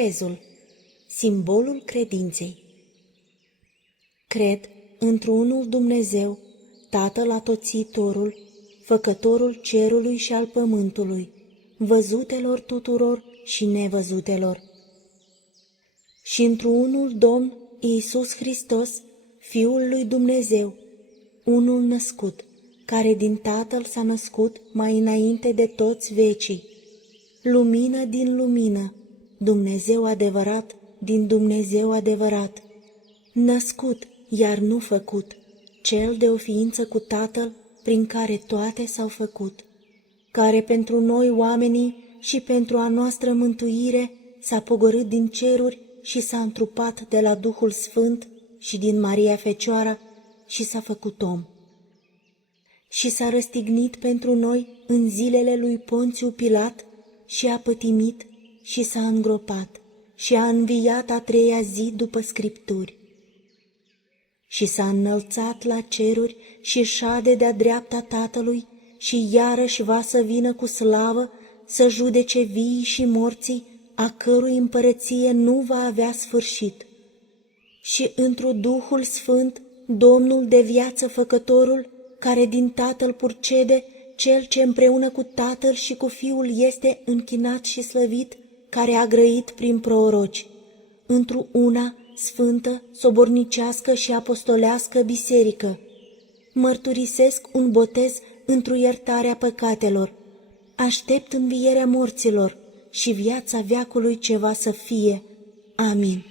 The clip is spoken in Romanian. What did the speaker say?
crezul, simbolul credinței. Cred într-unul Dumnezeu, Tatăl Atotțitorul, Făcătorul cerului și al pământului, văzutelor tuturor și nevăzutelor. Și într-unul Domn Iisus Hristos, Fiul lui Dumnezeu, unul născut, care din Tatăl s-a născut mai înainte de toți vecii, lumină din lumină, Dumnezeu adevărat din Dumnezeu adevărat, născut, iar nu făcut, cel de o ființă cu Tatăl, prin care toate s-au făcut, care pentru noi oamenii și pentru a noastră mântuire s-a pogorât din ceruri și s-a întrupat de la Duhul Sfânt și din Maria Fecioara și s-a făcut om. Și s-a răstignit pentru noi în zilele lui Ponțiu Pilat și a pătimit și s-a îngropat și a înviat a treia zi după Scripturi. Și s-a înălțat la ceruri și șade de-a dreapta Tatălui și iarăși va să vină cu slavă să judece viii și morții, a cărui împărăție nu va avea sfârșit. Și întru Duhul Sfânt, Domnul de viață Făcătorul, care din Tatăl purcede, Cel ce împreună cu Tatăl și cu Fiul este închinat și slăvit, care a grăit prin proroci, întru una sfântă, sobornicească și apostolească biserică, mărturisesc un botez întru iertarea păcatelor, aștept învierea morților și viața veacului ce va să fie. Amin.